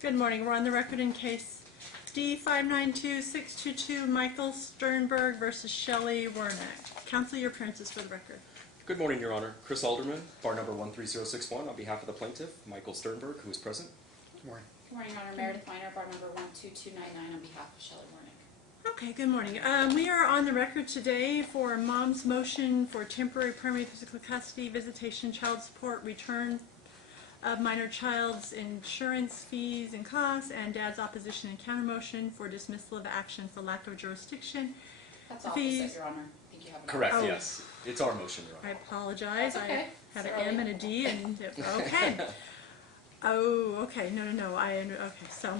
Good morning. We're on the record in case D592622, Michael Sternberg versus Shelley Wernick. Counsel, your appearances for the record. Good morning, Your Honor. Chris Alderman, bar number 13061, on behalf of the plaintiff, Michael Sternberg, who is present. Good morning. Good morning, Your Honor. Meredith Weiner, bar number 12299, on behalf of Shelley Wernick. Okay, good morning. We are on the record today for Mom's motion for temporary permanent physical custody, visitation, child support, return of minor child's insurance fees and costs, and Dad's opposition and counter motion for dismissal of action for lack of jurisdiction. That's opposite, Your Honor. I think you have it. Correct, Oh. Yes. It's our motion, Your I Honor. apologize. That's okay. I had It's an M early. and a D, and okay. Oh, okay. No. Okay, so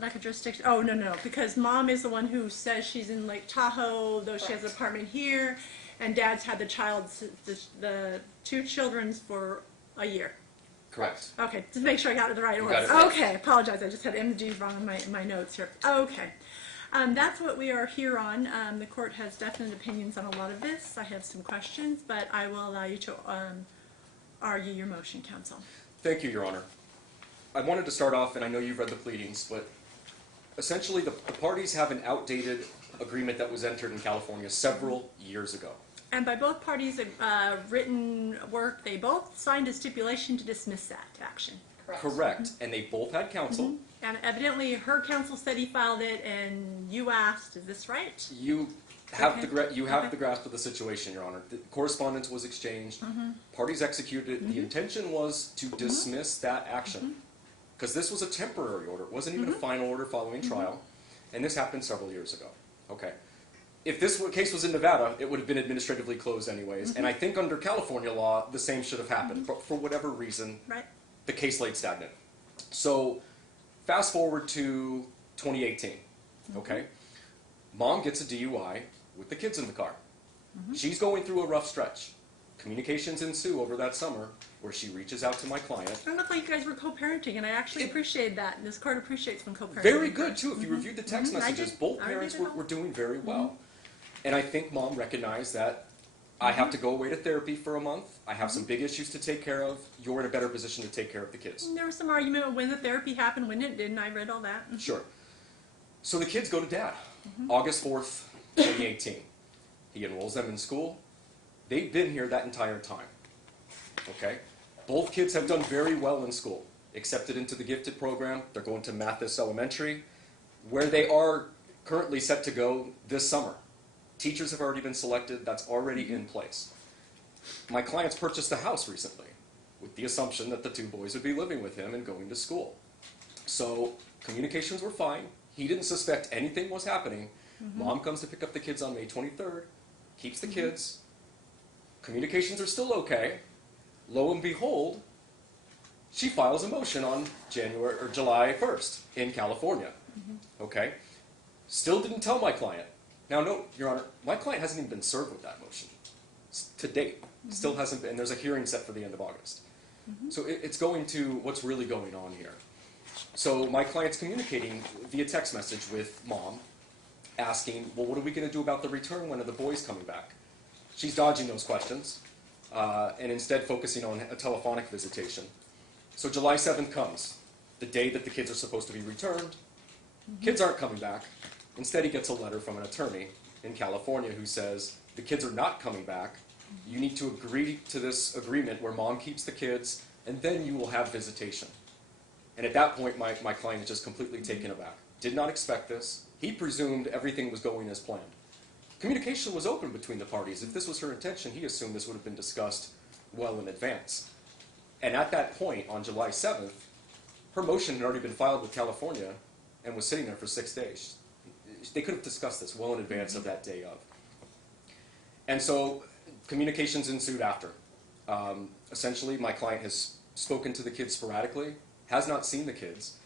lack of jurisdiction. Oh, no, because Mom is the one who says she's in Lake Tahoe, though she has an Correct. apartment here, and Dad's had the two children for a year. Correct. Okay, just make sure I got it the right You order. got it right. Okay, apologize. I just had MDs wrong in my notes here. Okay. That's what we are here on. The court has definite opinions on a lot of this. I have some questions, but I will allow you to argue your motion, counsel. Thank you, Your Honor. I wanted to start off, and I know you've read the pleadings, but essentially the parties have an outdated agreement that was entered in California several years ago. And by both parties' written work, they both signed a stipulation to dismiss that action. Correct. Correct. And they both had counsel. And evidently her counsel said he filed it, and you asked, is this right? You have, Okay. the grasp of the situation, Your Honor. The correspondence was exchanged. Parties executed it. The intention was to dismiss that action. Because this was a temporary order. It wasn't even a final order following trial. And this happened several years ago. Okay. If this case was in Nevada, it would have been administratively closed anyways. And I think under California law, the same should have happened. But for whatever reason, Right. the case laid stagnant. So fast forward to 2018. Okay. Mom gets a DUI with the kids in the car. She's going through a rough stretch. Communications ensue over that summer where she reaches out to my client. It looked like you guys were co-parenting, and I actually appreciate that. And this court appreciates when co-parenting. Very good, too. If you reviewed the text I messages, did. both I parents read it all. were doing very well. And I think Mom recognized that I have to go away to therapy for a month. I have some big issues to take care of. You're in a better position to take care of the kids. And there was some argument of when the therapy happened, when it didn't. I read all that. Sure. So the kids go to Dad. August 4th, 2018. He enrolls them in school. They've been here that entire time. Okay? Both kids have done very well in school. Accepted into the gifted program. They're going to Mathis Elementary, where they are currently set to go this summer. Teachers have already been selected. That's already in place. My clients purchased a house recently with the assumption that the two boys would be living with him and going to school. So communications were fine. He didn't suspect anything was happening. Mom comes to pick up the kids on May 23rd, keeps the kids. Communications are still okay. Lo and behold, she files a motion on July 1st in California. Okay? Still didn't tell my client. Now, note, Your Honor, my client hasn't even been served with that motion. To date, still hasn't been, and there's a hearing set for the end of August. So it's going to what's really going on here. So my client's communicating via text message with Mom, asking, well, what are we going to do about the return? When are the boys coming back? She's dodging those questions, and instead focusing on a telephonic visitation. So July 7th comes, the day that the kids are supposed to be returned. Kids aren't coming back. Instead, he gets a letter from an attorney in California who says, the kids are not coming back. You need to agree to this agreement where Mom keeps the kids, and then you will have visitation. And at that point, my client is just completely taken aback. Did not expect this. He presumed everything was going as planned. Communication was open between the parties. If this was her intention, he assumed this would have been discussed well in advance. And at that point, on July 7th, her motion had already been filed with California and was sitting there for 6 days. They could have discussed this well in advance of that day of. And so communications ensued after. Essentially, my client has spoken to the kids sporadically, has not seen the kids.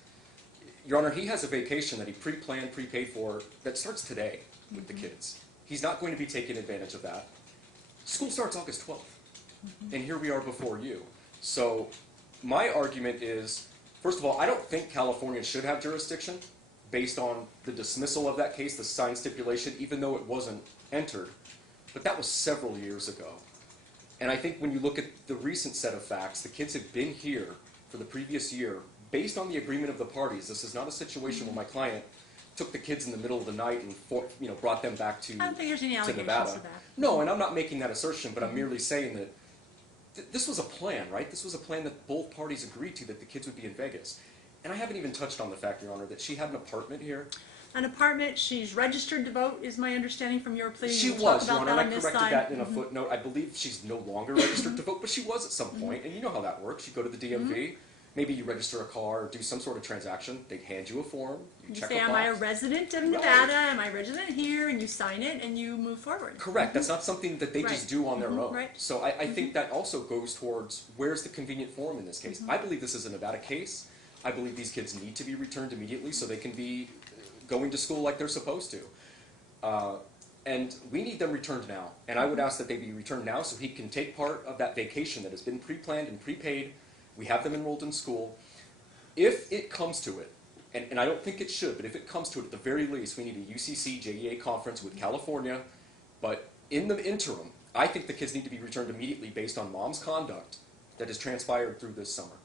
Your Honor, he has a vacation that he pre-planned, prepaid for that starts today with the kids. He's not going to be taking advantage of that. School starts August 12th, and here we are before you. So my argument is, first of all, I don't think California should have jurisdiction based on the dismissal of that case, the signed stipulation, even though it wasn't entered. But that was several years ago. And I think when you look at the recent set of facts, the kids have been here for the previous year based on the agreement of the parties, this is not a situation where my client took the kids in the middle of the night and brought them back to I don't think there's any allegations Nevada. of that. No, and I'm not making that assertion, but I'm merely saying that this was a plan, right? This was a plan that both parties agreed to, that the kids would be in Vegas. And I haven't even touched on the fact, Your Honor, that she had an apartment here. An apartment, she's registered to vote, is my understanding from your plea. She We'll was, talk Your about Honor, that and I on this corrected side. that in a footnote. I believe she's no longer registered to vote, but she was at some point, and you know how that works. You go to the DMV, maybe you register a car or do some sort of transaction. They hand you a form, you You check say, a am box. I a resident of Nevada? Am I resident here? And you sign it and you move forward. Correct. That's not something that they Right. just do on their own. Right. So I think that also goes towards where's the convenient form in this case. I believe this is a Nevada case. I believe these kids need to be returned immediately so they can be going to school like they're supposed to. And we need them returned now. And I would ask that they be returned now so he can take part of that vacation that has been pre-planned and prepaid. We have them enrolled in school. If it comes to it, and I don't think it should, but if it comes to it, at the very least, we need a UCC JEA conference with California. But in the interim, I think the kids need to be returned immediately based on mom's conduct that has transpired through this summer.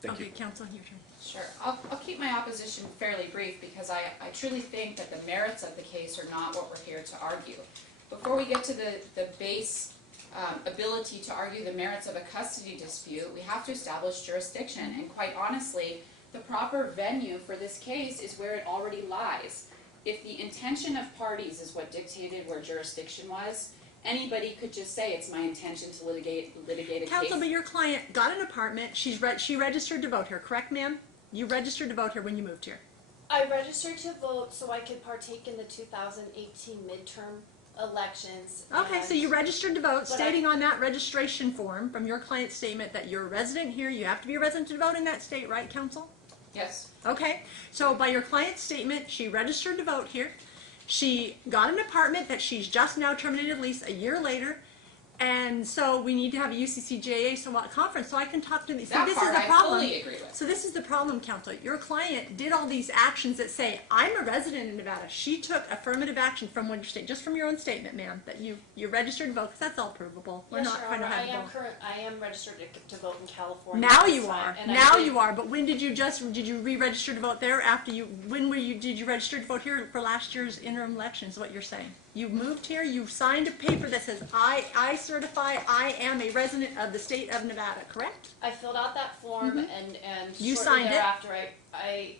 Thank Okay, you. Counsel, your turn. Sure. I'll keep my opposition fairly brief because I truly think that the merits of the case are not what we're here to argue. Before we get to the base ability to argue the merits of a custody dispute, we have to establish jurisdiction. And quite honestly, the proper venue for this case is where it already lies. If the intention of parties is what dictated where jurisdiction was, anybody could just say it's my intention to litigate a Counsel, case. but your client got an apartment. She registered to vote here, correct, ma'am? You registered to vote here when you moved here. I registered to vote so I could partake in the 2018 midterm elections. Okay, so you registered to vote, But stating on that registration form from your client's statement that you're a resident here. You have to be a resident to vote in that state, right, Counsel? Yes. Okay, so by your client's statement, she registered to vote here. She got an apartment that she's just now terminated lease a year later. And so we need to have a UCCJA conference so I can talk to these. So That this part is the I problem. fully agree with. So this is the problem, Counsel. Your client did all these actions that say, I'm a resident in Nevada. She took affirmative action from what you're saying, just from your own statement, ma'am, that you registered to vote, because that's all provable. We're Yes, not Your trying to Honor, have I am registered to vote in California. Now That's you fine. are. And I Now did- you are. But when did you re-register to vote there after you, did you register to vote here for last year's interim elections, what you're saying? You moved here, you signed a paper that says, I certify I am a resident of the state of Nevada, correct? I filled out that form and You shortly signed it? thereafter I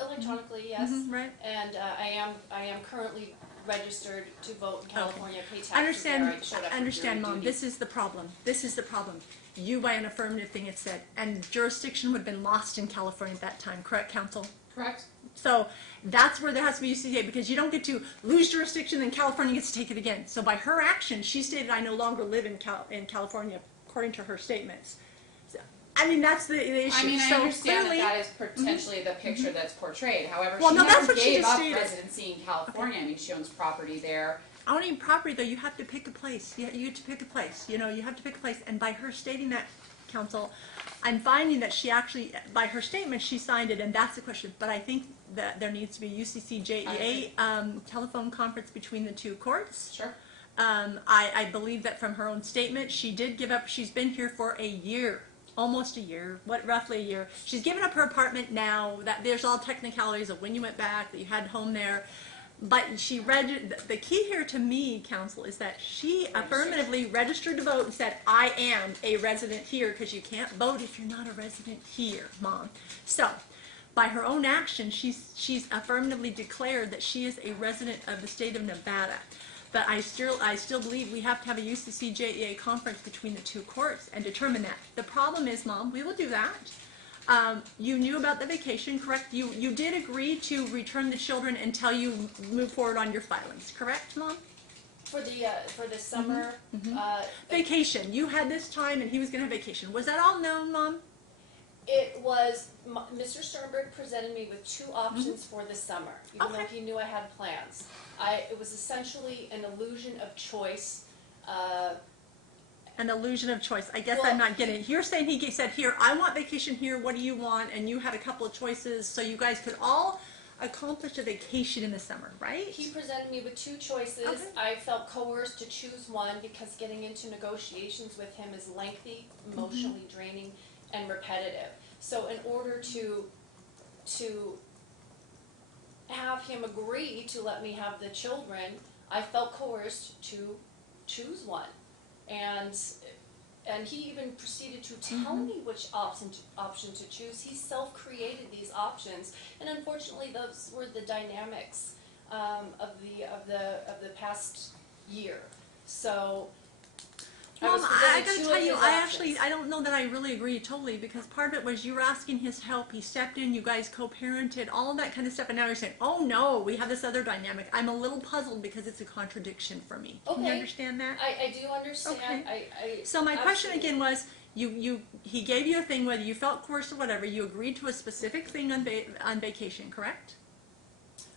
electronically, yes. Right. And I am currently registered to vote in California, pay taxes I understand, there. I showed up for understand, jury Mom, duty. this is the problem. This is the problem. You, by an affirmative thing, it said, and jurisdiction would have been lost in California at that time, correct, Counsel? Correct. So that's where there has to be UCCA, because you don't get to lose jurisdiction and California gets to take it again. So by her action, she stated, I no longer live in California, according to her statements. So, I mean, that's the issue. I mean, I so understand clearly, that is potentially the picture that's portrayed. However, Well, she no, that's never what she gave just up stated. residency in California. I mean, she owns property there. owning property, though, you have to pick a place. You get to pick a place. You know, you have to pick a place. And by her stating that, Counsel, I'm finding that she actually, by her statement, she signed it, and that's the question. But I think that there needs to be a UCC-JEA telephone conference between the two courts. Sure. I believe that from her own statement, she did give up. She's been here for a year, almost a year, roughly a year. She's given up her apartment now. That there's all technicalities of when you went back, that you had home there. But she the key here to me, Counsel, is that she affirmatively registered to vote and said, I am a resident here, because you can't vote if you're not a resident here, Mom. So, by her own action, she's affirmatively declared that she is a resident of the state of Nevada. But I still believe we have to have a UCC-JEA conference between the two courts and determine that. The problem is, Mom, we will do that. You knew about the vacation, correct? You did agree to return the children until you move forward on your filings, correct, Mom? For the summer, Vacation. You had this time and he was going to have vacation. Was that all known, Mom? it was, Mr. Sternberg presented me with two options for the summer, even though Okay. he knew I had plans. It was essentially an illusion of choice. An illusion of choice. I guess Well, I'm not getting it. You're saying he said, here, I want vacation here, what do you want? And you had a couple of choices so you guys could all accomplish a vacation in the summer, right? He presented me with two choices. Okay. I felt coerced to choose one because getting into negotiations with him is lengthy, emotionally draining, and repetitive. So in order to have him agree to let me have the children, I felt coerced to choose one. And he even proceeded to tell me which option to choose. He self-created these options, and unfortunately, those were the dynamics of the past year. So, Mom, I gotta tell you, options. I don't know that I really agree totally, because part of it was you were asking his help, he stepped in, you guys co-parented, all of that kind of stuff, and now you're saying, oh no, we have this other dynamic. I'm a little puzzled because it's a contradiction for me. Can you Okay. understand that? I do understand. Okay. So my question again was, he gave you a thing, whether you felt coerced or whatever, you agreed to a specific thing on vacation, correct?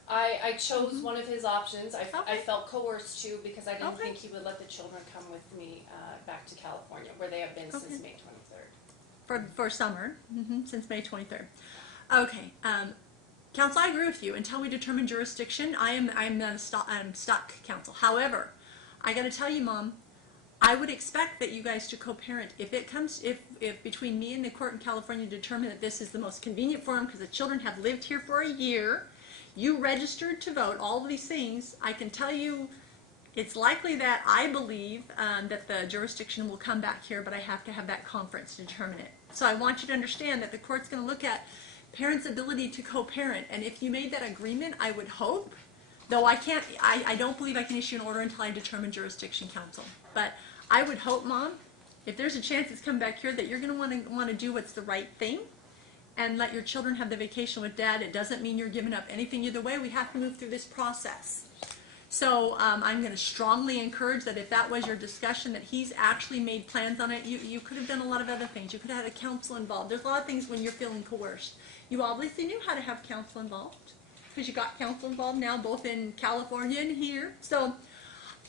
I chose one of his options. I Okay. felt coerced to, because I didn't Okay. think he would let the children come with me back to California, where they have been since Okay. May 23rd. For summer, since May 23rd. Okay, counsel, I agree with you. Until we determine jurisdiction, I'm stuck, counsel. However, I got to tell you, Mom, I would expect that you guys to co-parent. If between me and the court in California determine that this is the most convenient for them because the children have lived here for a year, you registered to vote, all of these things, I can tell you it's likely that I believe that the jurisdiction will come back here, but I have to have that conference to determine it. So I want you to understand that the court's going to look at parents' ability to co-parent, and if you made that agreement, I would hope, though I don't believe I can issue an order until I determine jurisdiction, counsel. But I would hope, Mom, if there's a chance it's come back here, that you're going to want to do what's the right thing and let your children have the vacation with Dad. It doesn't mean you're giving up anything either way. We have to move through this process. So I'm going to strongly encourage that if that was your discussion, that he's actually made plans on it. You could have done a lot of other things. You could have had a counsel involved. There's a lot of things when you're feeling coerced. You obviously knew how to have counsel involved, because you got counsel involved now both in California and here. So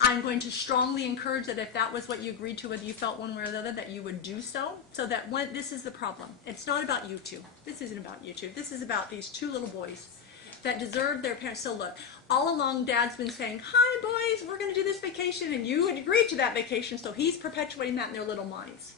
I'm going to strongly encourage that if that was what you agreed to, whether you felt one way or the other, that you would do so. So that when this is the problem. It's not about you two. This isn't about you two. This is about these two little boys that deserve their parents. So look, all along Dad's been saying, hi boys, we're going to do this vacation, and you had agreed to that vacation, so he's perpetuating that in their little minds.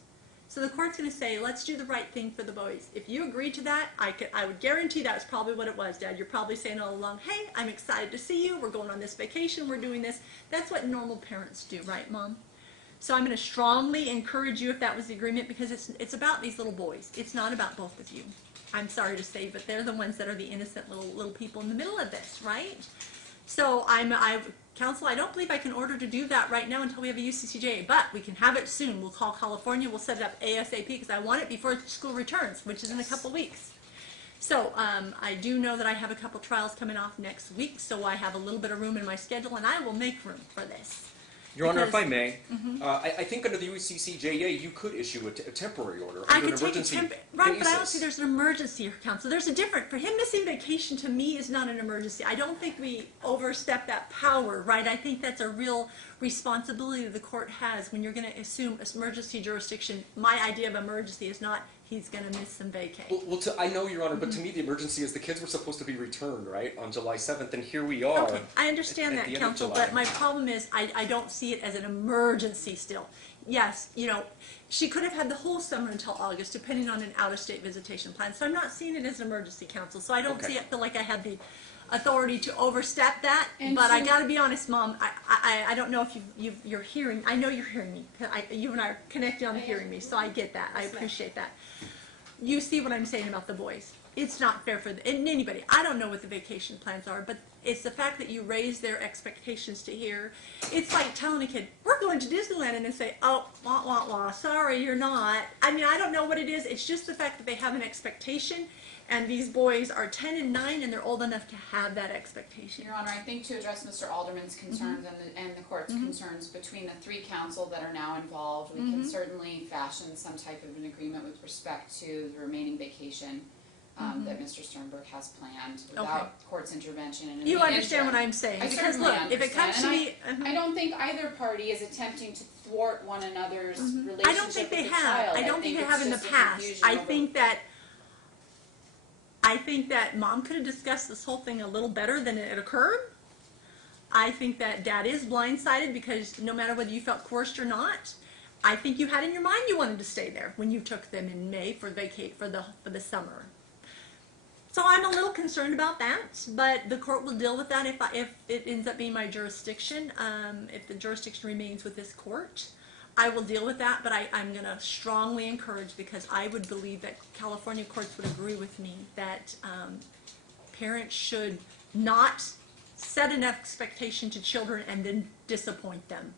So the court's going to say, let's do the right thing for the boys. If you agreed to that, I would guarantee that's probably what it was, Dad. You're probably saying all along, hey, I'm excited to see you, we're going on this vacation, we're doing this. That's what normal parents do, right, Mom? So I'm going to strongly encourage you, if that was the agreement, because it's about these little boys. It's not about both of you. I'm sorry to say, but they're the ones that are the innocent little people in the middle of this, right? So counsel, I don't believe I can order to do that right now until we have a UCCJ, but we can have it soon. We'll call California, we'll set it up ASAP, because I want it before school returns, which is in a couple weeks. So I do know that I have a couple trials coming off next week, so I have a little bit of room in my schedule, and I will make room for this. Your Honor, if I may, I think under the UCCJA you could issue a temporary order under an emergency right, but I don't see there's an emergency here, counsel. There's a difference. For him missing vacation, to me, is not an emergency. I don't think we overstep that power, right? I think that's a real responsibility the court has when you're going to assume emergency jurisdiction. My idea of emergency is not he's going to miss some vacay. Well, I know, Your Honor, but to me the emergency is the kids were supposed to be returned, right, on July 7th, and here we are. Okay, I understand at that, the end of counsel, July. but my problem is I don't see it as an emergency still. Yes, you know, she could have had the whole summer until August, depending on an out-of-state visitation plan. So I'm not seeing it as an emergency, counsel. So I don't feel like I have the authority to overstep that. And but so, I got to be honest, Mom. I don't know if you're hearing. I know you're hearing me. You and I are connected on hearing me, so I get that. I appreciate that. You see what I'm saying about the boys. It's not fair for anybody. I don't know what the vacation plans are, but it's the fact that you raise their expectations to here. It's like telling a kid, we're going to Disneyland, and then say, oh, wah, wah, wah, sorry, you're not. I mean, I don't know what it is. It's just the fact that they have an expectation, and these boys are 10 and 9, and they're old enough to have that expectation. Your Honor, I think to address Mr. Alderman's concerns and the court's concerns between the three counsel that are now involved, we can certainly fashion some type of an agreement with respect to the remaining vacation that Mr. Sternberg has planned without court's intervention. And You understand what I'm saying? I Because certainly look, if it comes to me, I don't think either party is attempting to thwart one another's relationship I don't think they with the have. child. I don't think they it's have in the just a past. confusion I over- think that Mom could have discussed this whole thing a little better than it occurred. I think that Dad is blindsided because no matter whether you felt coerced or not, I think you had in your mind you wanted to stay there when you took them in May for the summer. So I'm a little concerned about that, but the court will deal with that if it ends up being my jurisdiction. If the jurisdiction remains with this court, I will deal with that, but I'm going to strongly encourage, because I would believe that California courts would agree with me, that parents should not set an expectation to children and then disappoint them.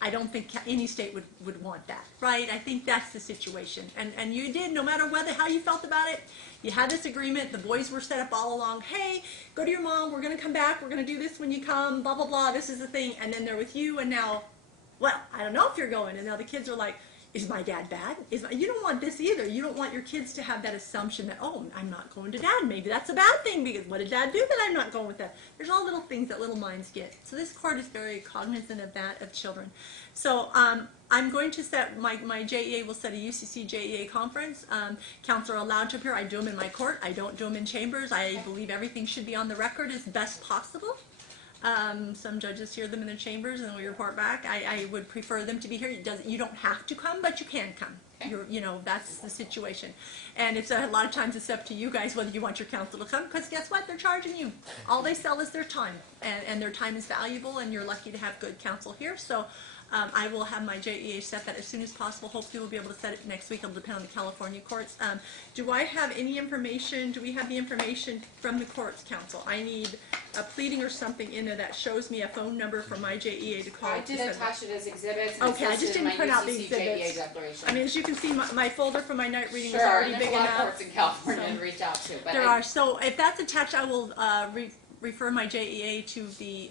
I don't think any state would want that, right? I think that's the situation. And you did, no matter how you felt about it, you had this agreement, the boys were set up all along, hey, go to your mom, we're going to come back, we're going to do this when you come, blah, blah, blah, this is the thing, and then they're with you, and now, well, I don't know if you're going, and now the kids are like, is my dad bad? You don't want this either. You don't want your kids to have that assumption that, oh, I'm not going to dad. Maybe that's a bad thing, because what did dad do that I'm not going with that? There's all little things that little minds get. So this court is very cognizant of that, of children. So I'm going to set, my JEA will set a UCC JEA conference. Counsel are allowed to appear. I do them in my court. I don't do them in chambers. I believe everything should be on the record as best possible. Some judges hear them in their chambers and we report back. I would prefer them to be here. You don't have to come, but you can come. That's the situation. And it's a lot of times it's up to you guys whether you want your counsel to come, because guess what? They're charging you. All they sell is their time, and their time is valuable, and you're lucky to have good counsel here. So I will have my JEA set that as soon as possible. Hopefully we'll be able to set it next week. It'll depend on the California courts. Do I have any information? Do we have the information from the courts, counsel? I need a pleading or something in there that shows me a phone number for my JEA to call. I did attach it as exhibits. Okay, I just didn't print out the exhibits. JEA declaration. I mean, as you can see, my folder for my night reading is Sure, already and there's big a lot of enough. courts in California to reach out to. But There are. So if that's attached, I will refer my JEA to the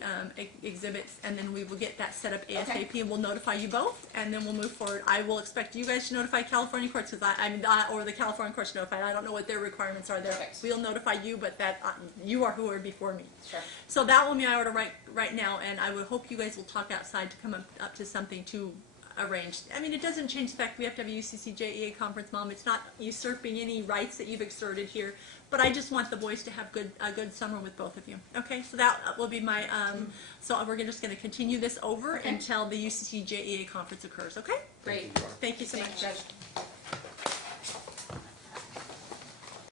exhibits, and then we will get that set up ASAP, Okay. and we'll notify you both, and then we'll move forward. I will expect you guys to notify California courts, because or the California courts to notify. I don't know what their requirements are there. Perfect. We'll notify you, but that you are who are before me. Sure. So that will be my order right now, and I would hope you guys will talk outside to come up to something to arrange. I mean, it doesn't change the fact we have to have a UCC JEA conference, Mom. It's not usurping any rights that you've exerted here, but I just want the boys to have a good summer with both of you. Okay, so that will be my, so we're just going to continue this over until the UCC JEA conference occurs, okay? Great. Thank you so much. Thank you, Judge.